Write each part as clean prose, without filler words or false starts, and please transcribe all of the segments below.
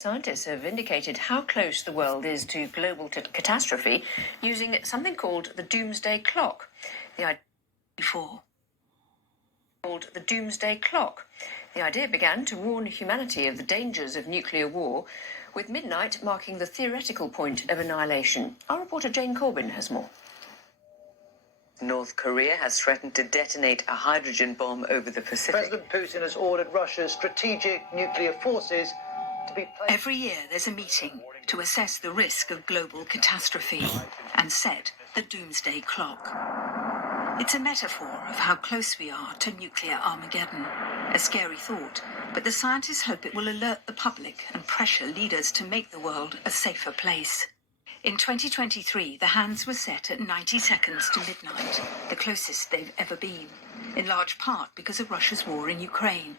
Scientists have indicated how close the world is to global catastrophe using something called the Doomsday Clock. The idea began to warn humanity of the dangers of nuclear war, with midnight marking the theoretical point of annihilation. Our reporter Jane Corbin has more. North Korea has threatened to detonate a hydrogen bomb over the Pacific. President Putin has ordered Russia's strategic nuclear forces to be placed... Every year there's a meeting to assess the risk of global catastrophe and set the Doomsday Clock. It's a metaphor of how close we are to nuclear Armageddon. A scary thought, but the scientists hope it will alert the public and pressure leaders to make the world a safer place. In 2023, the hands were set at 90 seconds to midnight, the closest they've ever been, in large part because of Russia's war in Ukraine.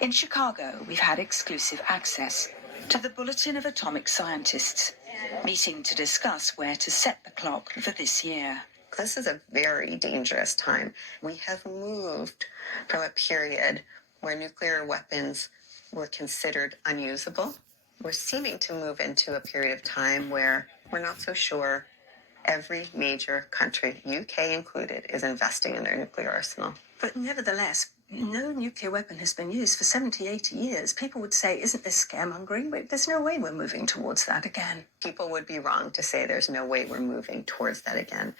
In Chicago, we've had exclusive access to the Bulletin of Atomic Scientists, meeting to discuss where to set the clock for this year. This is a very dangerous time. We have moved from a period where nuclear weapons were considered unusable. We're seeming to move into a period of time where we're not so sure every major country, UK included, is investing in their nuclear arsenal. But nevertheless, no nuclear weapon has been used for 70, 80 years. People would say, isn't this scaremongering? There's no way we're moving towards that again. People would be wrong to say there's no way we're moving towards that again.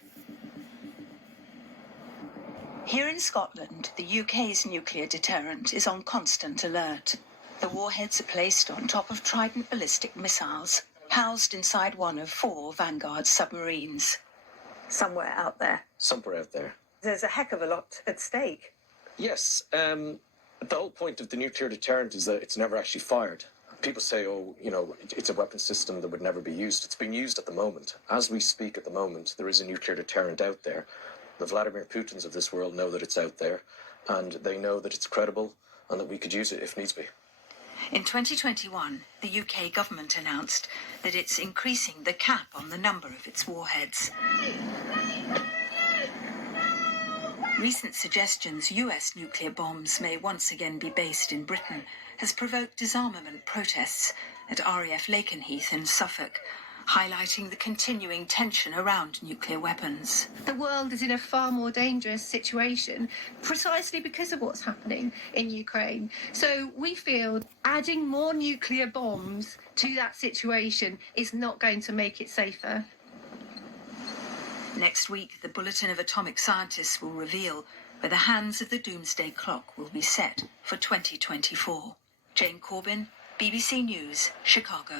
Here in Scotland, the UK's nuclear deterrent is on constant alert. The warheads are placed on top of Trident ballistic missiles, housed inside one of 4 Vanguard submarines. Somewhere out there. Somewhere out there. There's a heck of a lot at stake. Yes. The whole point of the nuclear deterrent is that it's never actually fired. People say, oh, it's a weapon system that would never be used. It's being used at the moment. As we speak at the moment, there is a nuclear deterrent out there. The Vladimir Putins of this world know that it's out there, and they know that it's credible and that we could use it if needs be. In 2021, the UK government announced that it's increasing the cap on the number of its warheads. Recent suggestions US nuclear bombs may once again be based in Britain has provoked disarmament protests at RAF Lakenheath in Suffolk, highlighting the continuing tension around nuclear weapons. The world is in a far more dangerous situation precisely because of what's happening in Ukraine. So we feel adding more nuclear bombs to that situation is not going to make it safer. Next week, the Bulletin of Atomic Scientists will reveal where the hands of the Doomsday Clock will be set for 2024. Jane Corbin, BBC News, Chicago.